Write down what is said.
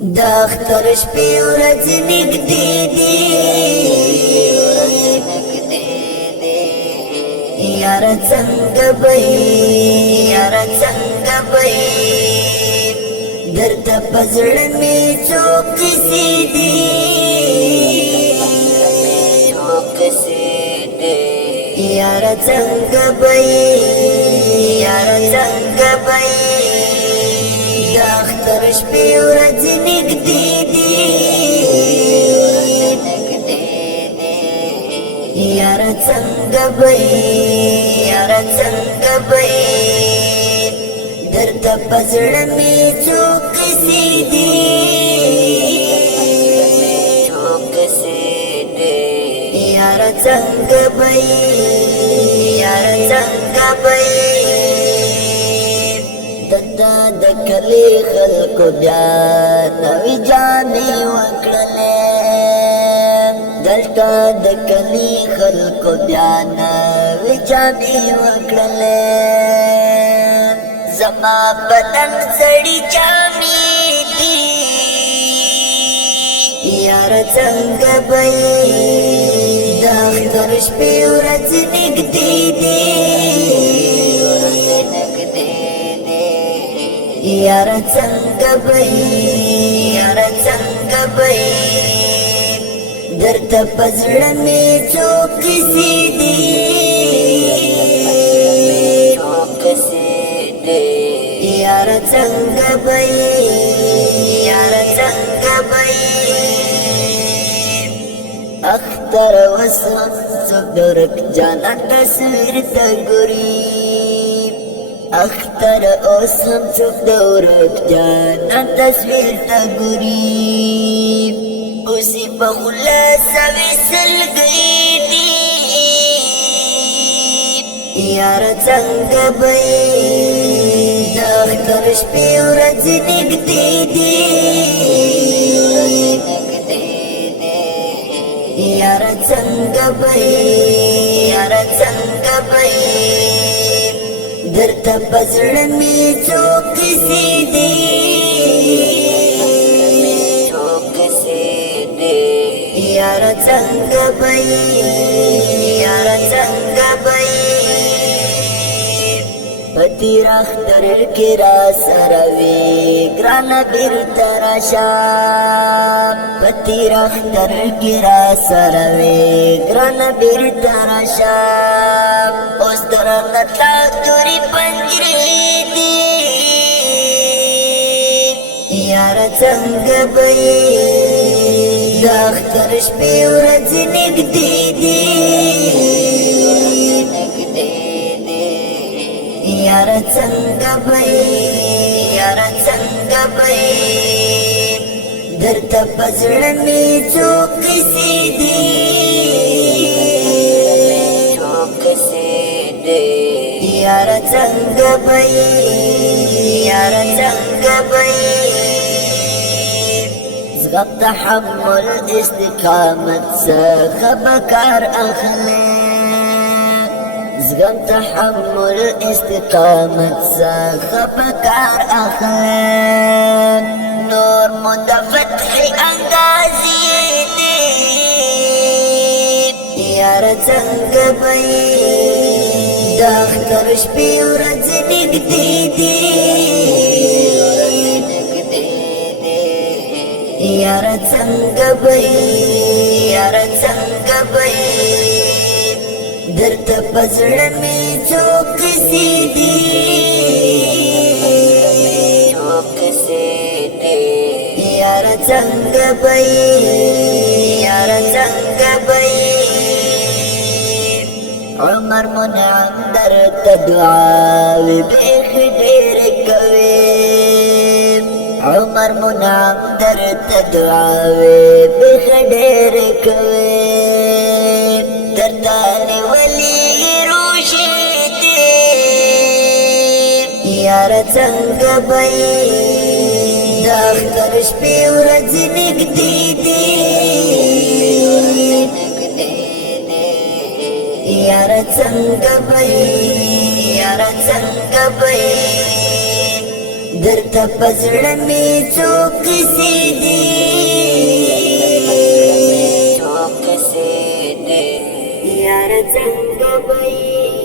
د اختر شپې ورځ نږدې دي یاره څنګه به یاره څنګه به درته په زړه مې څو کیسې دي یاره څنګه به یاره څنګه به د اختر شپې ورځ نږدې دي یاره څنګه به یاره څنګه به درته په زړه مې څو کیسې دي یاره څنګه به یاره څنګه به دلته د کلي خلکو بیا نوې جامې وکړلې دلته د کلي خلکو بیا نوې جامې وکړلې زما بدن سړی جامې دي یاره څنګه به د اختر شپې ورځ نږدې دي یاره څنګه به یاره څنګه به درته په زړه مې څو کیسې دي یاره څنګه به یاره څنګه به اختر وسم څوک د ورک جانا تصویر ته ګوري اختر اوسم څوک د ورک جانا تصویر ته ګوري اوسې په خوله سوې سلګۍ دي یاره څنګه به د اختر شپې ورځ نږدې دي یاره څنګه به یاره څنګه به درته په زړه مې څو کیسې دي یاره څنګه به یاره څنګه به په تېر اختر کې را سره وې ګرانه بېرته راشه په تېر اختر کې را سره وې ګرانه بېرته راشه اوس درنه تا تورې پنجرې دي یاره څنګه به د اختر شپې ورځ نږدې دي یاره څنګه به یاره څنګه به درته په زړه مې څو کیسې دي یاره څنګه به یاره څنګه به زغم تحمل استقامت څخه به کار اخلي زغم تحمل استقامت څخه په کار اخلي نور مو د فتح انګازې دي یاره څنګه به د اختر شپې ورځ نږدې دي یاره څنګه به یاره څنګه به درته په زړه مې څو کیسې دي یاره څنګه به یاره څنګه به عمر منعم درته دعاوې بیخي ډېرې کوي عمر منعم درته دعاوې بیخي ډېرې کوي درته نیولې روژې دي یاره څنګه به د اختر شپې ورځ نږدې دي یاره څنګه به یاره څنګه به درته په زړه مې څو کیسې یار څنګه وای